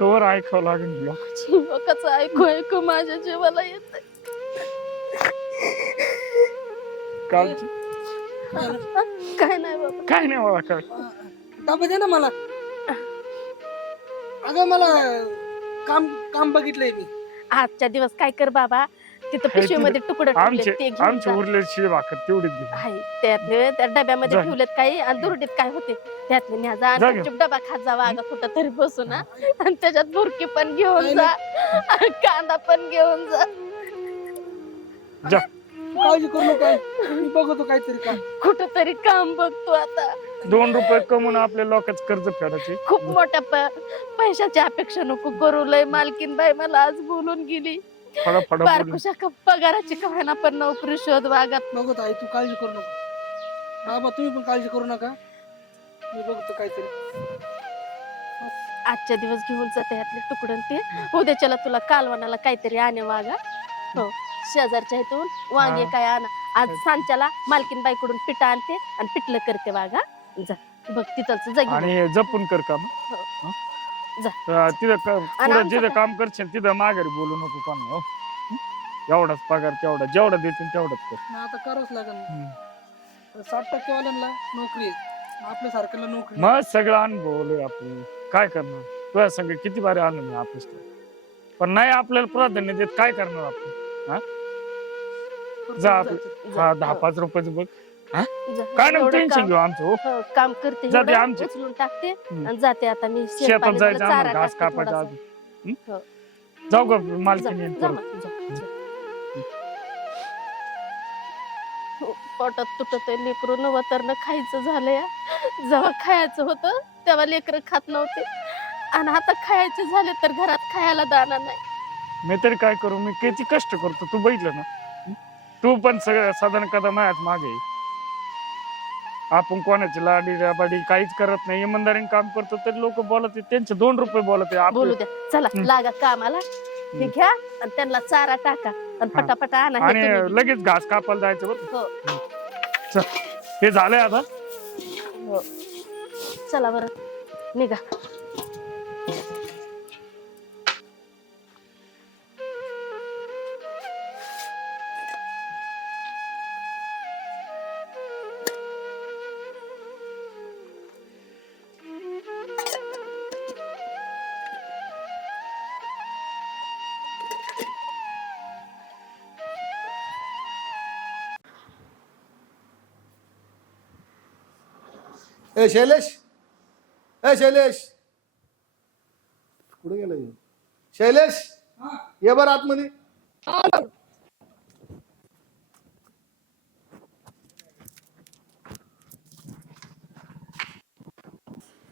Cover ऐकावं लागेल लोकांचं लोकांचं ऐकू ऐकू माझ्या जीवाला येत कालची? काय नाही बाबा. काय नाही मला काय? डबा दे ना मला. अगं मला काम काम बघितलंय मी. आजच्या दिवस काय कर बाबा. तिथं पिशवीमध्ये तुकडे ठेवले आमचे ते घेऊन आमचे जा. उरले शिळे भाकर तेवढीच घे त्यातले त्या डब्यामध्ये जा. ठेवलेत काही आणि दुरडीत काय होते? त्यातले न्या जा जा आणि घेऊन. गपचूप डबा खात जावा अगं कुठं तरी बसू ना. आणि त्याच्यात बुरकी पण घेऊन जा. कांदा पण घेऊन जा. जा. काळजी करू नका मी बघतो काहीतरी काम. कुठं तरी काम बघतो आता. दोन रुपये कमवून आपल्या लोकांचं कर्ज फेडायचे. खूप मोठ्या प- पैशाची अपेक्षा नको करू. लय मालकीन बाई मला आज बोलून गेली. फडा फडा बोलून बारकुशा क- पगाराची कव्हाना पण नोकरी शोध वागत बघतो आई तू काळजी करू नका. बाबा तुम्ही पण काळजी करू नका. मी बघतो काहीतरी. आजच्या दिवस घेऊन जाते यातले तुकडन ते. उद्याच्याला तुला कालवणाला काहीतरी आणे वागा. हो शेजारच्या इथून वांगे हा. काय आणा. आज सांच्याला मालकीन बाईकडून पिठा आणते आणि पिठलं करते वागा. जा बघ तिथलचं जगी आणि जपून कर काम. हो. हं? जा. तिथं क- पुढं आमचं जिथं? काम करशील तिथं माघारी बोलू नको कोण हो हं? एवढाच पगार तेवढा जेवढा देतील तेवढाच कर ना आता करावंच लागेल हं. साठ टक्के वाल्यांना नोकरी आहे आपल्या सारख्याला नोकरी मग सगळं अनुभवलोय आपण काय करणार तुझ्या संग किती बारे आलो मी ऑफिस पण नाही आपल्याला प्राधान्य देत काय करणार आपण नाही. आपलं. जा. हा दहा पाच रुपयाचं बघ जा. काय नाही एवढं टेन्शन काम- घेऊ आमचं हो हो, काम करते जाते एवढं आमचे. उचलून टाकते हं. आणि जाते आता मी शेतात शेणपाणी जायचं झालं, आम्हाला चारा घास टाकते कापायचा थोडासा. अजून हं? हो. जाऊ का जा, मालकीने येईन जा परत. मग, जा, जा. हो, पोटात तुटत लेकरू नव तर न खायचं झालंय जेव्हा खायचं होतं तेव्हा लेकर खात नव्हते आणि आता खायचे झाले तर घरात खायला दाना नाही मी तरी काय करू मी किती कष्ट करतो तू बघितलं ना हं? तू पण सगळं साधारण कदा मायात मागे आपण कोणाची लाडी राबाडी काहीच करत नाही इमानदारीने काम करतो तरी लोक बोलत आहेत. त्यांचे दोन रुपये बोलत आहे. आपले- बोलू द्या चला. लागा कामाला हे घ्या आणि त्यांना चारा टाका आणि हा. पटापटा आणा हे आणि तुम्ही. लगेच घास कापायला जायचं बरं हो. चल हे झालंय आता हो. चला बरं निघा ए शैलेश ए शैलेश कुठे गेला ह्यो? शैलेश ये बरं आतमध्ये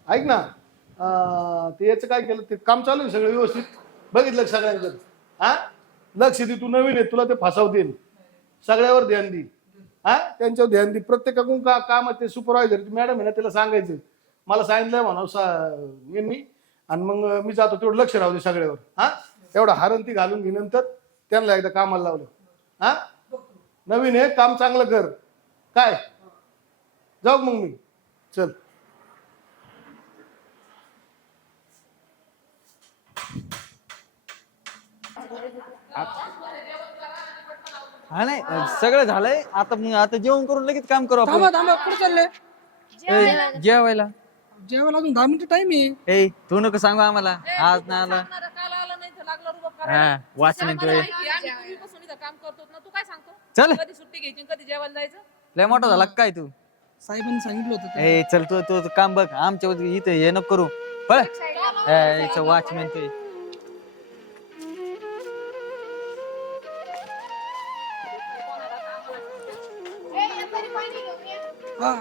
ऐक ना अं, ते याचं काय केलं ते काम चालू आहे सगळं व्यवस्थित बघितलं का सगळ्यांकडे हा लक्ष दे तू नवीन आहे तुला ते फसावतील सगळ्यावर ध्यान दे त्यांच्यावर ध्यान दे. प्रत्येकाकडून का काम ते सुपरवायझर मॅडम आहे ना त्याला सांगायचं. मला सांगितलं म्हणा सा मी आणि मग मी जातो तेवढं लक्ष राहू दे सगळ्यावर. हा? एवढा हारंती घालून घे नंतर. त्यांना एकदा कामाला लावलं. हा? नवीन आहे काम चांगलं कर. काय? जाऊ मग मी? चल. हा नाही सगळं झालंय. आता मी आता जेवण करून लगेच काम करू थांबा आपण. थांबा कुठे चालले? ए, जेवायला. जेवायला. अजून दहा मिनिटं टाइम आहे. ए तू नको सांगू आम्हाला. आज ना आला. हा वाचन येतोय. काम करतो ना तू काय सांगतो? चल. कधी सुट्टी घ्यायची कधी जेवायला जायचं? लय मोठा झाला का काय तू? साहेबांनी सांगितलं होतं ते. ए चल तू तू तू काम बघ. आमच्या इथे हे नको करू. पळ. वॉचमॅन ते. हा.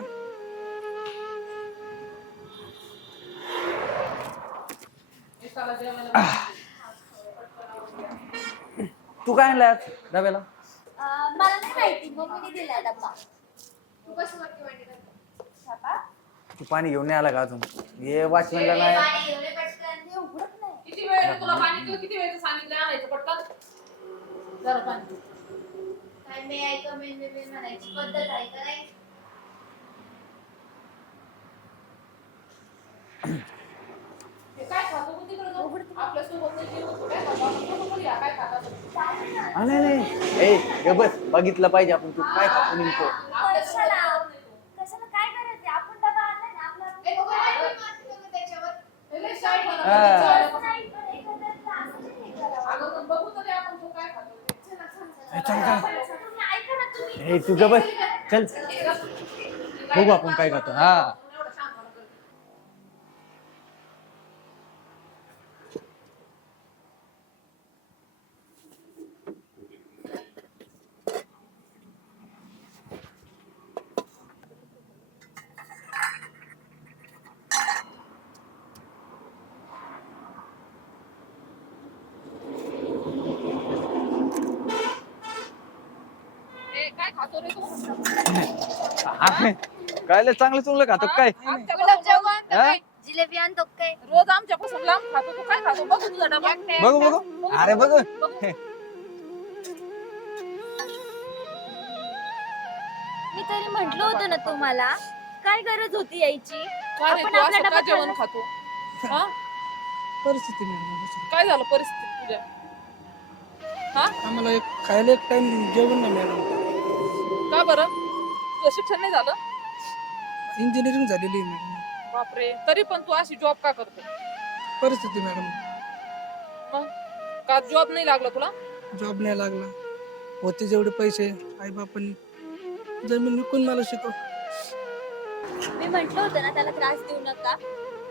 तू काय आणलाय आज? डब्याला? अं, मला नाही माहिती मम्मीने डब्बा. तू पाणी घेऊन नाही आला का अजून? हे वॉचमॅनला नाही. पाणी घेऊन ये पटकन. ते उघडत नाही. किती वेळ तुला पाणी? किती किती वेळ सांगितलं आणायचं पटकन? जरा पाणी. काय मी ऐक मेन मेन म्हणायची पद्धत आहे का नाही हे काय खातो तू तिकडे जाऊ आपल्यासोबत नाही जेवत होतो, काय खातो? आपण सोबत करूया, काय खातात? हा, नाही नाही ए ग बस. बघितलं पाहिजे आपण तू. काय खातो नेमकं? कशाला? कशाला? काय करायचं आपण डबा आणलाय ना आपला. ए, बघू, काय बघू. मारते तुम्ही त्याच्यावर? हे लय शाळेत बनवतात, हा. ते शाळेत नाही, पण एखाद्याचं असं नाही करावं. अगं, पण बघू तरी आपण तो काय खातो ते. चला, चला, ए, चला. चल का तुम्ही ऐका ना तुम्ही ए तू ग बस चल बघू आपण काय खातो हा एवढं शांतपणा करते. ए, काय खातो रे तू? काय चांगलं चांगलं खातो काय? आमच्यापासून हा? जिलेबी आणतो काय? रोज आमच्यापासून लांब खातो तू काय खातो? बघू तुझा डबा. बघू बघू. अरे बघ. मी तरी म्हंटल होतं ना तुम्हाला काय गरज होती यायची? का रे, आपण तू आपला असं डबा का जेवण खाल्ला. खातो? हा? परिस्थिती मॅडम दुसरी. काय झालं परिस्थिती तुझ्या? हा? आम्हाला एक खायला एक टाइम जेवण नाही मॅडम का बरं? तुझं शिक्षण नाही झालं? इंजिनिअरिंग झालेली आहे मॅडम. बापरे तरी पण तू अशी जॉब का करतो परिस्थिती मॅडम. मग? का जॉब नाही लागला तुला? जॉब नाही लागला. होते जेवढे पैसे आई बापांनी जमीन विकून मला शिकव. मी म्हंटल होतं ना त्याला त्रास देऊ नका.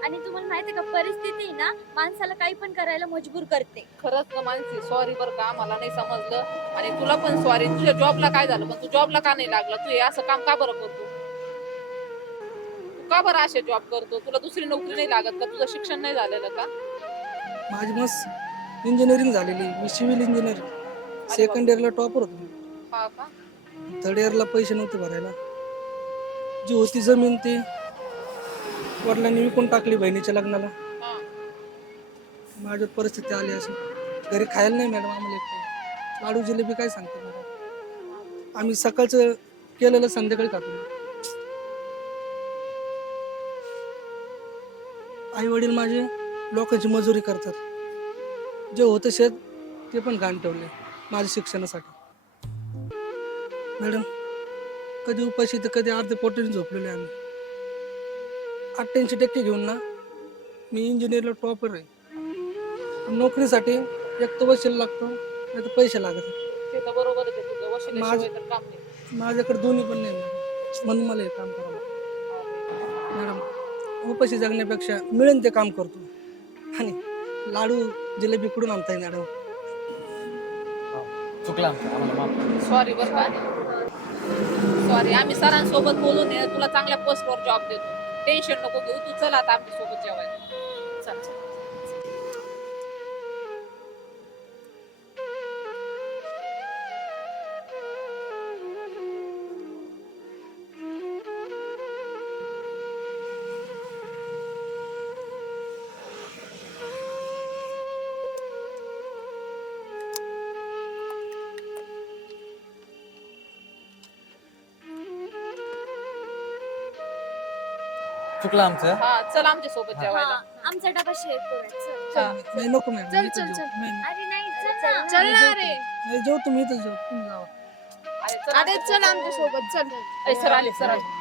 आणि तुम्हाला माहिती का परिस्थिती ना माणसाला काही पण करायला मजबूर करते. खरंच ना मानसी सॉरी बरं का मला नाही समजलं. आणि तुला पण सॉरी तुझ्या जॉबला काय झालं? पण तू जॉबला का नाही लागला? तू हे असं काम का बरं करतो? तू का बरं असे जॉब करतो? तुला दुसरी नोकरी नाही लागत का? तुझं शिक्षण नाही झालेलं का? माझी मस्त इंजिनिअरिंग झालेली. मी सिव्हिल इंजिनियर सेकंड इयरला टॉपर होतो मी. हा का? थर्ड इयरला पैसे नव्हते भरायला. जी होती जमीन ती वडिलांनी विकून टाकली बहिणीच्या लग्नाला. माझ्या माझ्यात परिस्थिती आली अशी. घरी खायला नाही मॅडम आम्हाला एक लाडू जिलेबी काय सांगते मॅडम आम्ही सकाळचं केलेलं संध्याकाळी खातो. आई वडील माझे लोकांची मजुरी करतात. जे होतं शेत ते पण घाण ठेवले माझ्या शिक्षणासाठी. मॅडम कधी उपाशी तर कधी अर्धे पोटाने झोपलेले आम्ही. अठ्ठ्याऐंशी टक्के घेऊन ना मी इंजिनिअरला टॉपर आहे. नोकरीसाठी एक तर वशील लागतो नाही तर पैसे लागत ते तर बरोबरच आहे तुझं वशिल्याशिवाय माझं- तर काम नाही. माझ्याकडे दोन्ही पण नाही. म्हणून मला हे काम करावं लागतं. मॅडम उपाशी जगण्यापेक्षा मिळेल ते काम करतो. आणि लाडू जिलेबी कुठून आणता येईल मॅडम? चुकला आमचं, आम्हाला माफ कर. सॉरी बरं का. सॉरी आम्ही सरांसोबत बोलून आहे, तुला चांगल्या पोस्टवर जॉब देतो. टेन्शन नको घेऊ तू चल आता आमच्यासोबत जेवायला चल चल. चुकलं आमचं. हा चल आमच्यासोबत जेवायला. हा, आमचा डबा शेअर करूया हा. नाही नको मॅडम चल, इथं चल. नाही, नाही. अरे नाही चल ना. चल ना रे. नाही जेव तुम्ही इथं जेव तुम्ही जावा. अरे चल अरे चल आमच्यासोबत. चल ए, सर आले सर आले.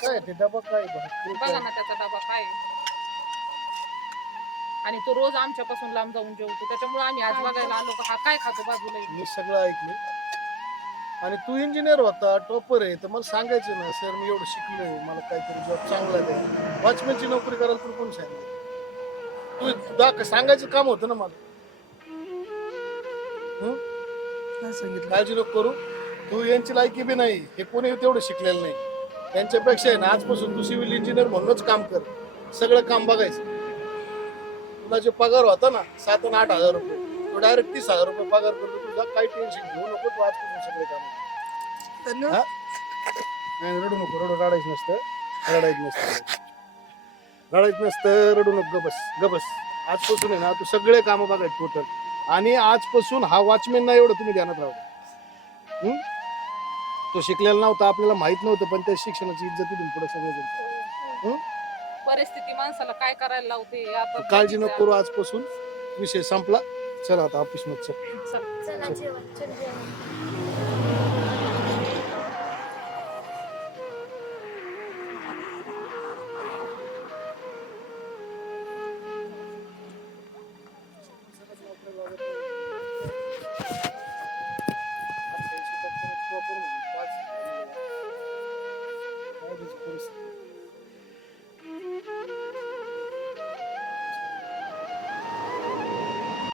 काय ते डबा काय बघा ना त्याचा डबा काय आहे. आणि तो रोज आमच्यापासून लांब जाऊन जेवतो. त्याच्यामुळे आम्ही आज बघायला आलो का हा काय खातो बाजूला. मी सगळं ऐकलं. आणि तू इंजिनियर होता टॉपर आहे तर मला सांगायचं ना सर मी एवढं शिकलोय मला काहीतरी जॉब चांगला द्या. वॉचमॅनची नोकरी करायला तुला कोण सांगितलं तू दाख सांगायचं काम होतं ना मला. काय सांगितलं? काळजी नको करू. तू यांची लायकी बी नाही हे कोणी तेवढं शिकलेलं नाही. त्यांच्यापेक्षा आहे ना आजपासून तू सिव्हिल इंजिनियर म्हणूनच काम कर. सगळं काम बघायचं. तुला जो पगार होता ना सात आणि आठ हजार रुपये. तो डायरेक्ट तीस हजार रुपये पगार करतो तुझा काही टेन्शन घेऊ नको तू आजपासून सगळे काम धन्यवाद. हा? नाही रडू नको रडू रडायचं नसतं. रडायचं नसतं. रडायचं नसतं रडू नको गबस गबस आजपासून आहे ना तू सगळे कामं बघायचे टोटल आणि आजपासून हा वॉचमॅन ना एवढं तुम्ही ध्यानात राहू हम्म? तो शिकलेला नव्हता आपल्याला माहीत नव्हतं पण त्या शिक्षणाची इज्जत इथून पुढे सगळे परिस्थिती माणसाला काय करायला लावते? आता काळजी नको करू आजपासून. विषय संपला. चला आता ऑफिसमध्ये चल. चल. चला जेवण चल जेवण